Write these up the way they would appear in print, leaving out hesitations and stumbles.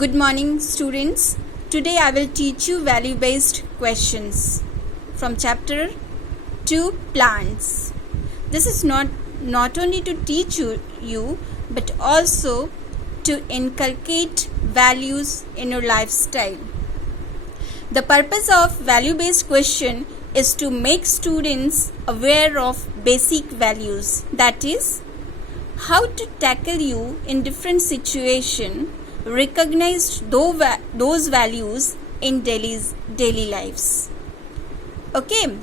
Good morning, students. Today I will teach you value-based questions from chapter 2 Plants. This is not only to teach you but also to inculcate values in your lifestyle. The purpose of value-based question is to make students aware of basic values, that is, how to tackle you in different situations, recognize those values in daily lives. Okay,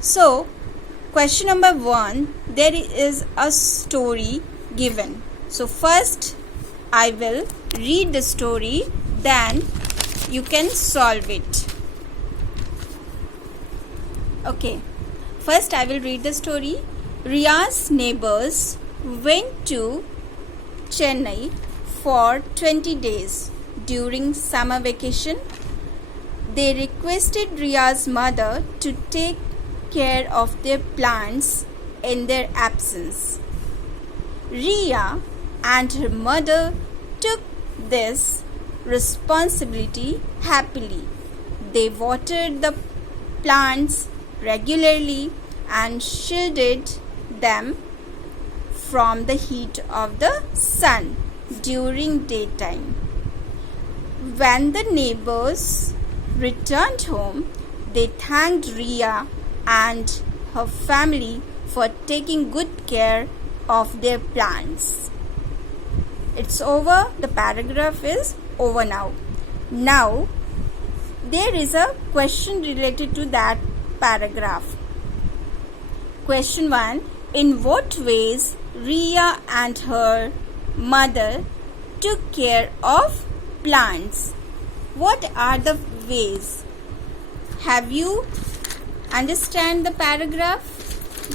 so question number 1, there is a story given. So first I will read the story, then you can solve it. Okay, first I will read the story. Riya's neighbors went to Chennai for 20 days during summer vacation. They requested Riya's mother to take care of their plants in their absence. Riya and her mother took this responsibility happily. They watered the plants regularly and shielded them from the heat of the sun during daytime. When the neighbors returned home, they thanked Riya and her family for taking good care of their plants. It's over. The paragraph is over now. Now, there is a question related to that paragraph. Question 1. In what ways Riya and her mother took care of plants? What are the ways? Have you understand the paragraph?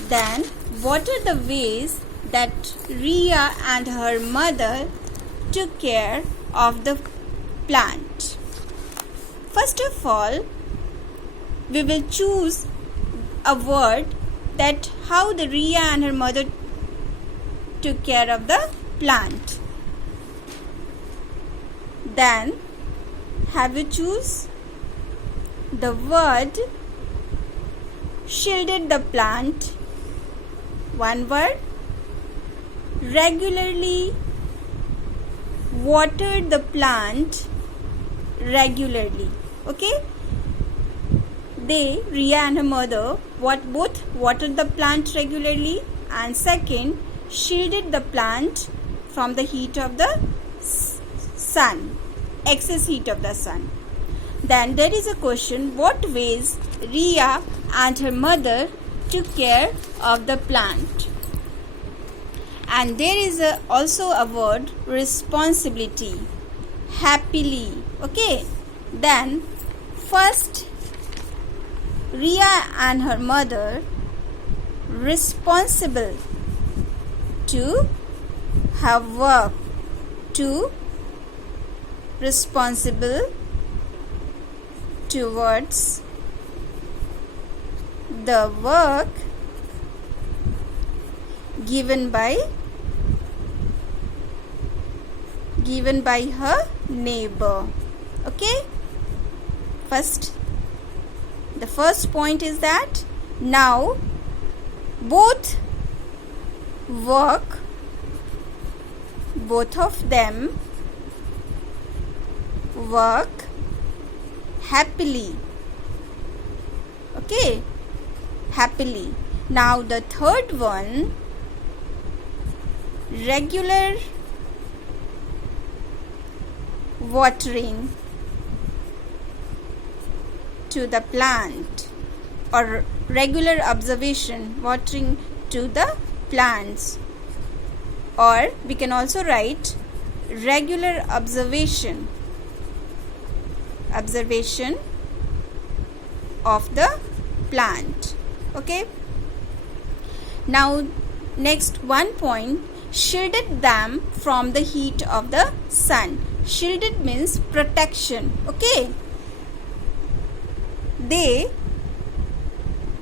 Then what are the ways that Riya and her mother took care of the plant? First of all, we will choose a word that how the Riya and her mother took care of the plant. Then have you choose the word shielded the plant. One word. Regularly watered the plant regularly. Okay, Riya and her mother both watered the plant regularly, and second, shielded the plant from the heat of the sun, excess heat of the sun. Then there is a question, what ways Riya and her mother took care of the plant? And there is also a word, responsibility, happily. Okay, then first, Riya and her mother responsible to her work, responsible towards the work given by her neighbor. Okay, the first point is that now both of them work happily. Okay, happily. Now the third one, regular watering to the plant, or regular observation, watering to the plants, or we can also write regular observation of the plant. Okay, now next one point, shielded them from the heat of the sun. Shielded means protection. Okay,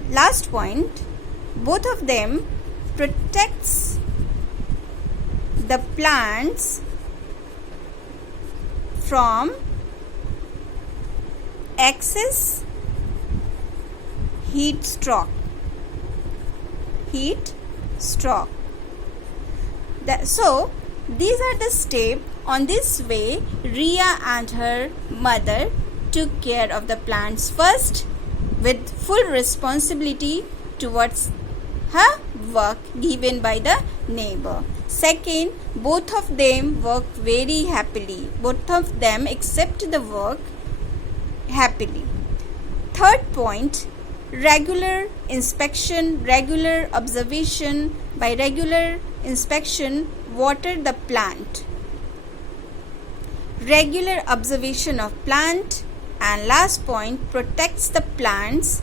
last point, both of them protects the plants from excess heat stroke. So these are the steps. On this way, Ria and her mother took care of the plants. First, with full responsibility towards her work given by the neighbor. Second, both of them worked very happily. Both of them accepted the work happily. Third point, regular inspection, regular observation. By regular inspection, water the plant. Regular observation of plant. And last point, protects the plants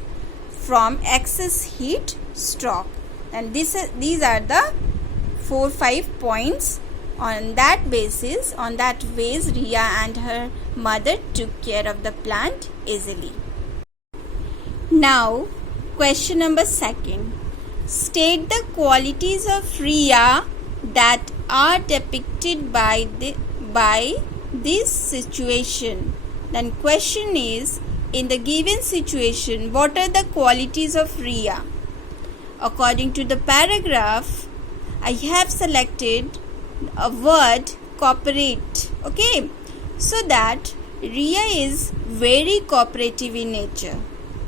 from excess heat stroke. And these are the 4-5 points. On that basis, on that ways, Ria and her mother took care of the plant easily. Now, question number 2. State the qualities of Ria that are depicted by this situation. Then question is, in the given situation, what are the qualities of Ria? According to the paragraph, I have selected a word cooperate. Okay, so that Ria is very cooperative in nature.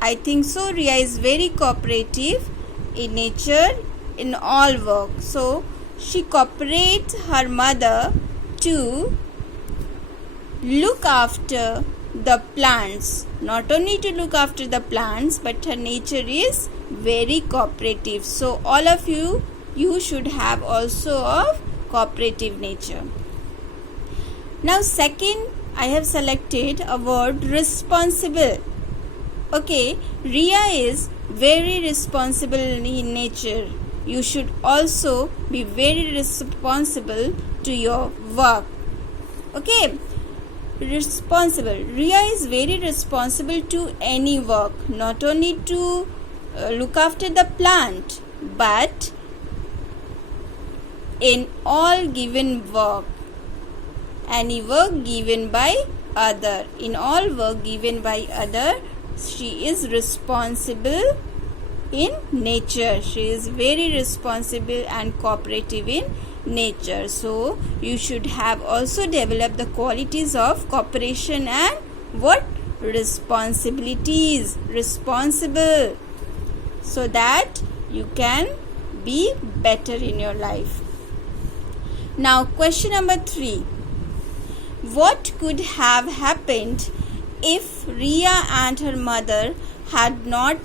I think so. Ria is very cooperative in nature in all work. So she cooperates her mother to look after the plants. Not only to look after the plants, but her nature is very cooperative. So all of you should have also of cooperative nature. Now second, I have selected a word responsible. Okay, Ria is very responsible in nature. You should also be very responsible to your work. Okay, responsible. Ria is very responsible to any work, not only to look after the plant, but in all given work. Any work given by other. In all work given by other, she is responsible in nature. She is very responsible and cooperative in nature. So you should have also developed the qualities of cooperation and what? Responsibilities. Responsible. So that you can be better in your life. Now question number 3. What could have happened if Ria and her mother had not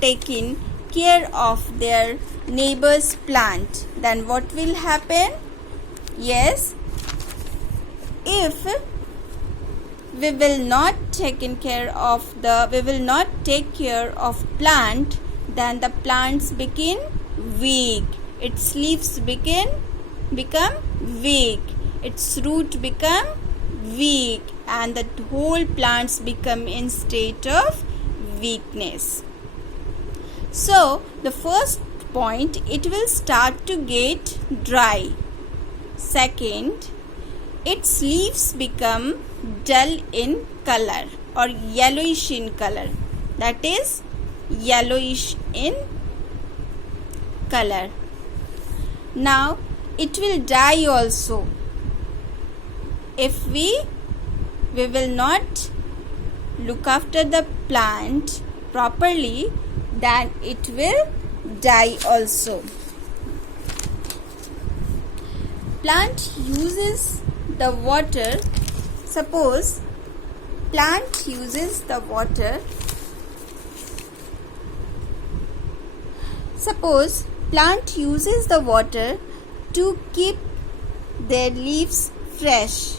taken care of their neighbor's plant? Then what will happen? Yes, if we will not take care of plant, then the plants become weak. Its leaves become weak. Its root become weak, and the whole plants become in state of weakness. So the first point, it will start to get dry. Second, its leaves become dull in color or yellowish in color. That is yellowish in color. Now it will die also. If we will not look after the plant properly, then it will die also. Plant uses the water. Suppose plant uses the water. Suppose plant uses the water to keep their leaves fresh.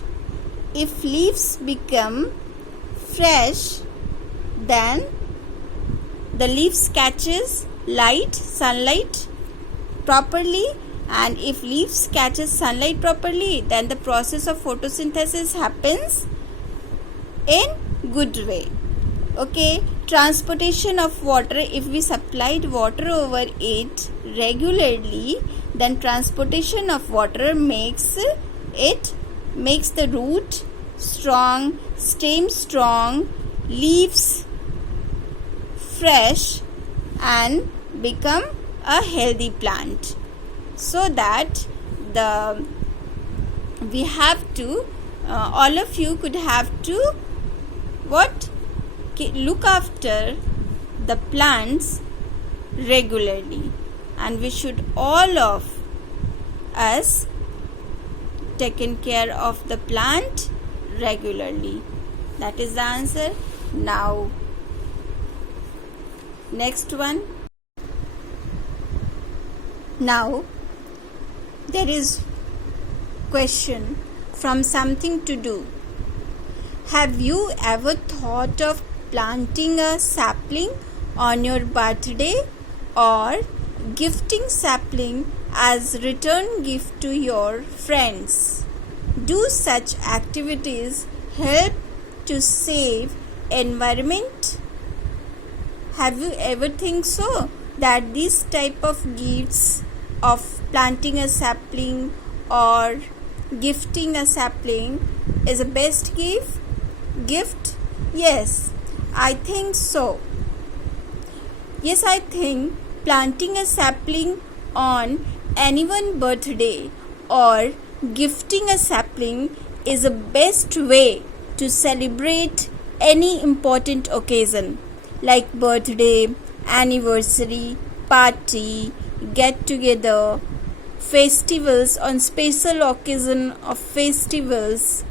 If leaves become fresh, then the leaves catches sunlight properly, and if leaves catches sunlight properly, then the process of photosynthesis happens in good way. Okay, transportation of water, if we supplied water over it regularly, then transportation of water makes the root strong, stem strong, leaves fresh, and become a healthy plant. So that we have to all of you could have to look after the plants regularly, and we should all of us taken care of the plant regularly. That is the answer. Now next one. Now there is question from something to do. Have you ever thought of planting a sapling on your birthday or gifting sapling as return gift to your friends? Do such activities help to save environment? Have you ever think so that this type of gifts of planting a sapling or gifting a sapling is a best gift? Yes, I think so. Yes, I think planting a sapling on anyone's birthday or gifting a sapling is the best way to celebrate any important occasion like birthday, anniversary, party, get together, festivals, on special occasion of festivals,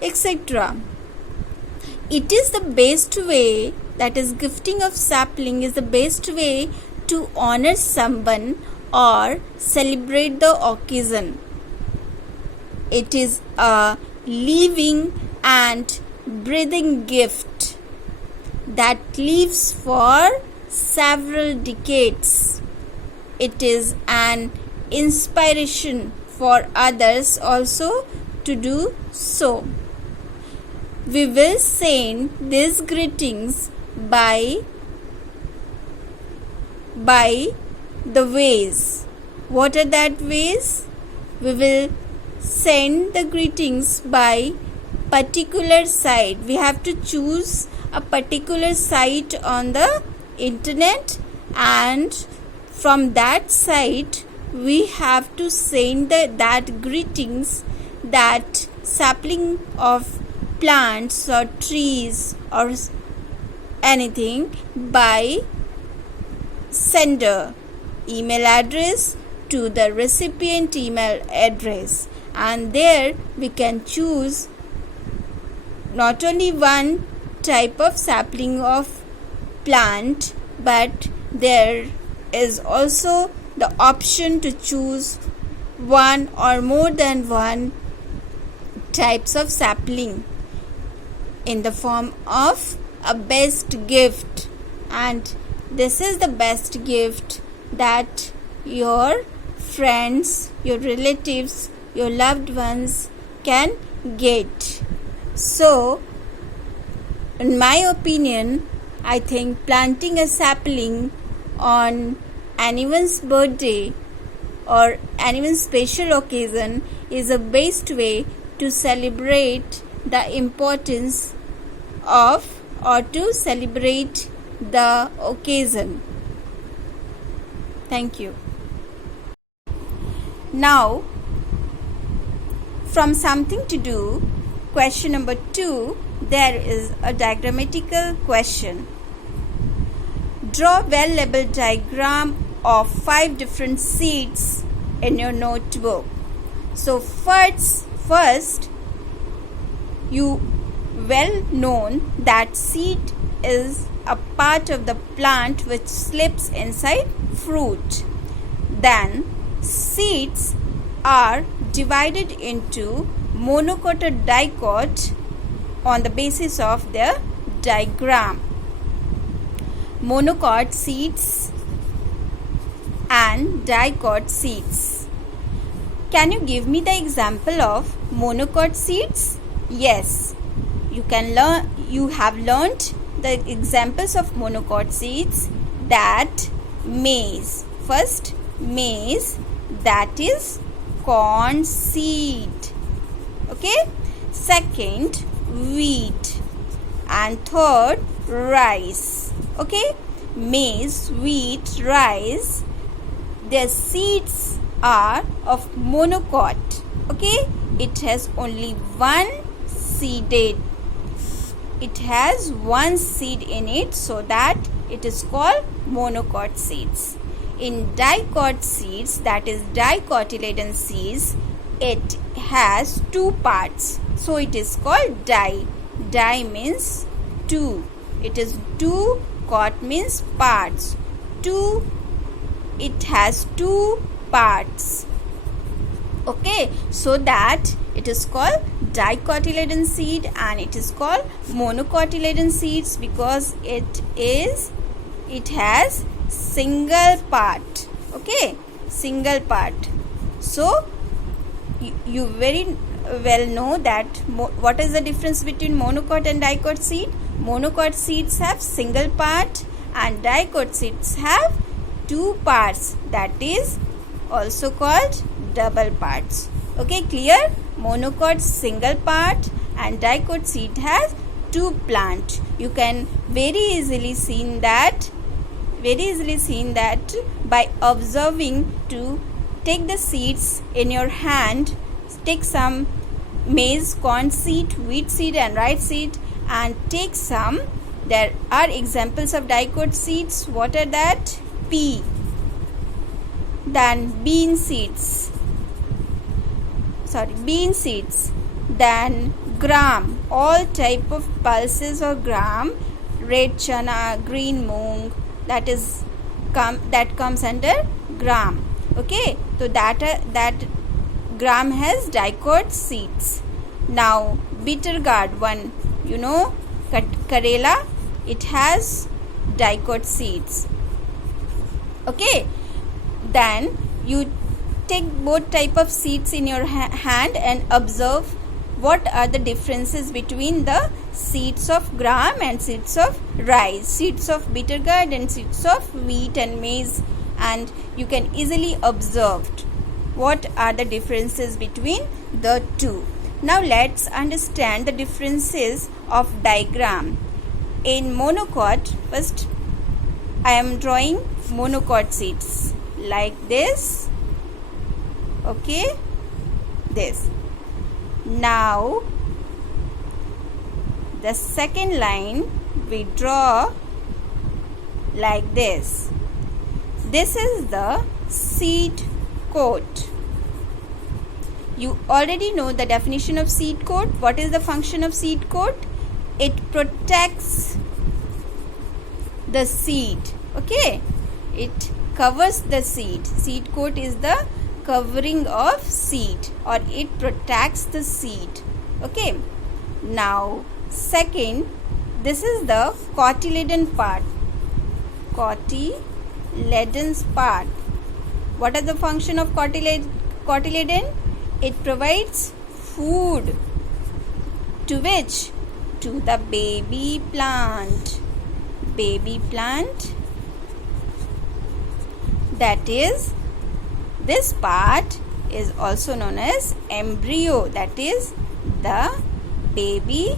etc. It is the best way, that is gifting of sapling is the best way to honor someone or celebrate the occasion. It is a living and breathing gift that lives for several decades. It is an inspiration for others also to do so. We will send these greetings by the ways. What are that ways? We will send the greetings by particular site. We have to choose a particular site on the internet, and from that site we have to send that greetings, that sapling of plants or trees or anything, by sender email address to the recipient email address, and there we can choose not only one type of sapling of plant, but there is also the option to choose one or more than one types of sapling in the form of a best gift. And this is the best gift that your friends, your relatives, your loved ones can get. So, in my opinion, I think planting a sapling on anyone's birthday or anyone's special occasion is the best way to celebrate the importance of, or to celebrate the occasion. Thank you. Now, from something to do, question number 2, there is a diagrammatical question. Draw well-labeled diagram of 5 different seeds in your notebook. So first, you well known that seed is a part of the plant which slips inside fruit. Then seeds are divided into monocot or dicot on the basis of their diagram. Monocot seeds and dicot seeds. Can you give me the example of monocot seeds? Yes, you have learnt the examples of monocot seeds, that maize. First, maize, that is corn seed. Okay, second wheat, and third rice. Okay, maize, wheat, rice, their seeds are of monocot. Okay, it has only one seeded. It has one seed in it, so that it is called monocot seeds. In dicot seeds, that is dicotyledon seeds, it has two parts, so it is called di. Di means two. It is two. Cot means parts. Two. It has two parts. Okay, so that it is called dicotyledon seed, and it is called monocotyledon seeds because it has single part. Okay, single part. So you very well know that what is the difference between monocot and dicot seed. Monocot seeds have single part and dicot seeds have two parts, that is also called double parts. Okay, clear? Monocot single part and dicot seed has two plant. You can very easily seen that by observing. To take the seeds in your hand, take some maize, corn seed, wheat seed and rice seed, and take some. There are examples of dicot seeds. What are that? Pea, then bean seeds, then gram, all type of pulses or gram, red chana, green moong, that comes under gram. Okay, so that gram has dicot seeds. Now bitter gourd, one, Karela, it has dicot seeds. Okay, then you take both type of seeds in your hand and observe what are the differences between the seeds of gram and seeds of rice, seeds of bitter gourd and seeds of wheat and maize, and you can easily observe what are the differences between the two. Now let's understand the differences of diagram. In monocot, first I am drawing monocot seeds like this. Okay, this. Now the second line we draw like this. This is the seed coat. You already know the definition of seed coat. What is the function of seed coat? It protects the seed. Okay, it covers the seed. Seed coat is the covering of seed, or it protects the seed. Okay, now second, this is the cotyledon part. Cotyledon's part. What is the function of cotyledon? It provides food to which? To the baby plant. Baby plant, that is, this part is also known as embryo, that is the baby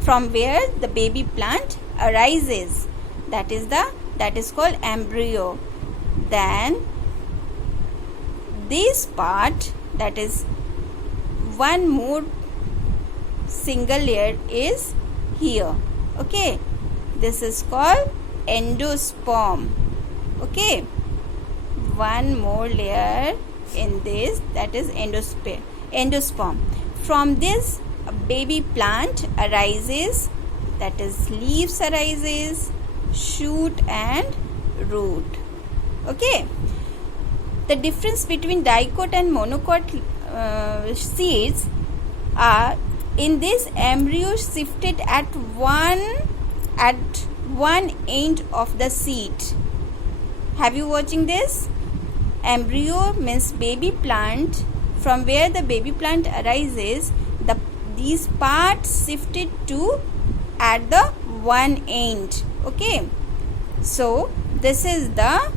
from where the baby plant arises, that is called embryo. Then this part, that is one more single layer is here. Okay, this is called endosperm. Okay, one more layer in this, that is endosperm. From this a baby plant arises, that is leaves arises, shoot and root. Okay, the difference between dicot and monocot seeds are, in this embryo shifted at one end of the seed. Have you watching this? Embryo means baby plant. From where the baby plant arises, these parts shifted to at the one end. Okay, so this is the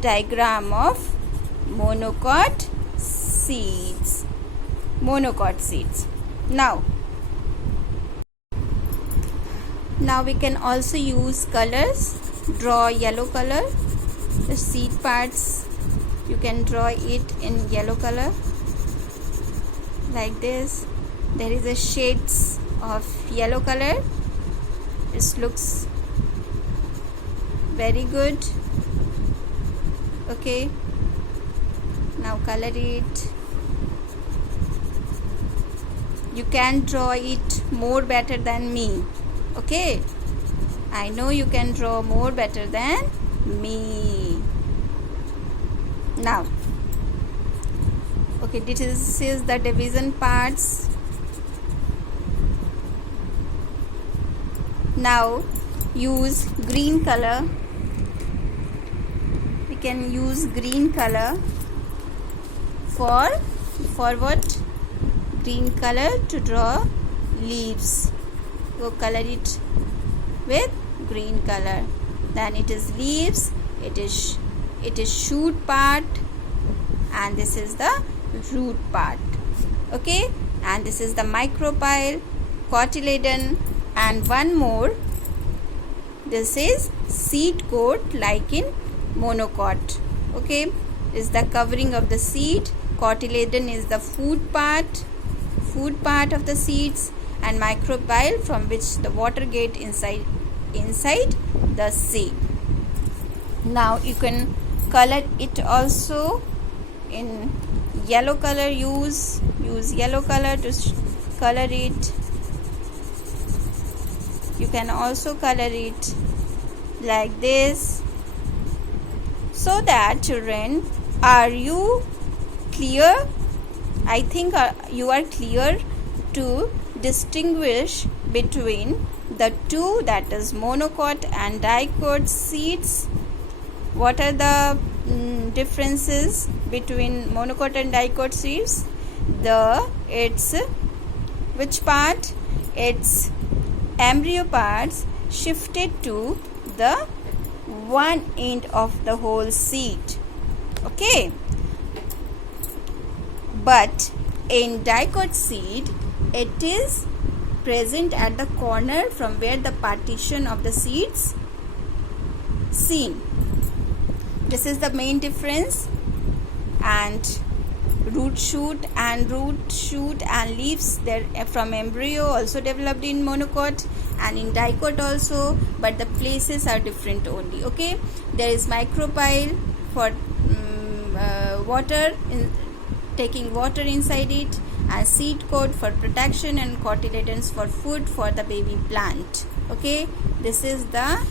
diagram of monocot seeds. monocot seeds. Now we can also use colors. Draw yellow color. The seed parts, you can draw it in yellow color like this. There is a shades of yellow color. It looks very good. Okay, now color it. You can draw it more better than me. Okay, I know you can draw more better than me. Now, okay, this is the division parts. Now use green color. We can use green color for what? Green color to draw leaves. Go color it with green color. Then it is leaves, it is shoot part, and this is the root part. Okay, and this is the micropyle, cotyledon, and one more. This is seed coat like in monocot. Okay, is the covering of the seed. Cotyledon is the food part of the seeds, and micropyle from which the water get inside the seed. Now you can color it also in yellow color. Use yellow color to color it. You can also color it like this. So that, children, are you clear? I think you are clear to distinguish between the two, that is monocot and dicot seeds. What are the differences between monocot and dicot seeds? It's which part? Its embryo parts shifted to the one end of the whole seed. Okay, but in dicot seed, it is present at the corner from where the partition of the seeds seen. This is the main difference. And root shoot and leaves there from embryo also developed in monocot and in dicot also, but the places are different only. Okay, there is micropyle for water, taking water inside it, and seed coat for protection, and cotyledons for food for the baby plant. Okay, this is the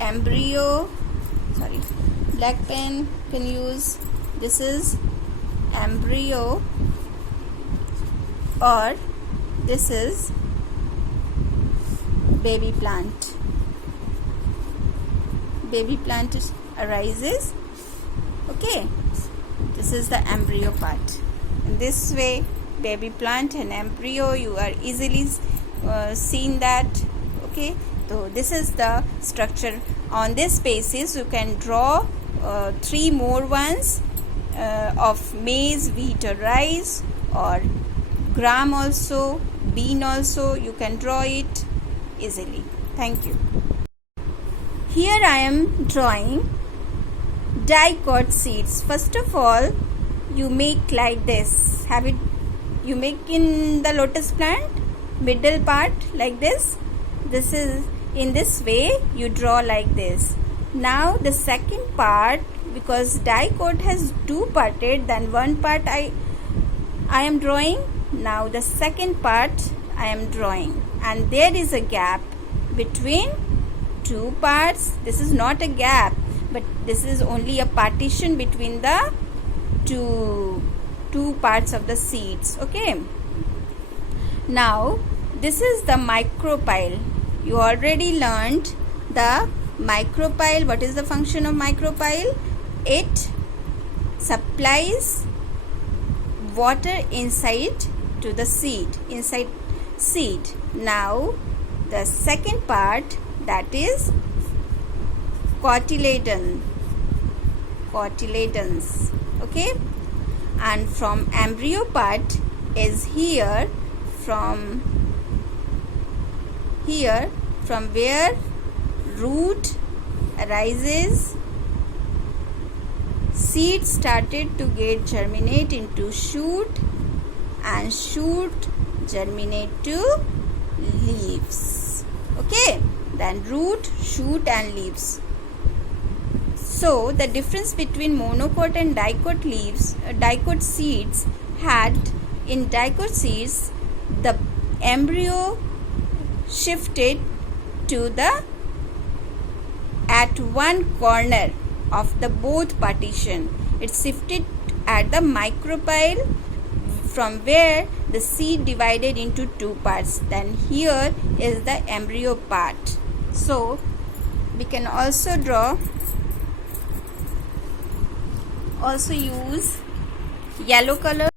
embryo. Sorry, black pen can use. This is embryo, or this is baby plant. Baby plant arises. Okay, this is the embryo part. In this way, baby plant and embryo, you are easily seen that. Okay, so this is the structure. On this basis, you can draw 3 more ones of maize, wheat or rice, or gram also, bean also. You can draw it easily. Thank you. Here I am drawing dicot seeds. First of all, you make like this. You make in the lotus plant middle part like this. This is in this way you draw like this. Now the second part, because dicot has 2 parted, then one part I am drawing. Now the second part I am drawing, and there is a gap between 2 parts. This is not a gap, but this is only a partition between the two parts of the seeds. Okay, now this is the micropyle. You already learned the micropyle. What is the function of micropyle? It supplies water inside to the seed, Now the second part, that is cotyledons. Okay, and from embryo part is here from where root arises. Seed started to germinate into shoot, and shoot germinate to leaves. Okay, then root, shoot and leaves. So the difference between monocot and dicot seeds had, in dicot seeds the embryo shifted to the at one corner of the both partition. It shifted at the micropyle, from where the seed divided into two parts. Then here is the embryo part. So we can also use yellow color.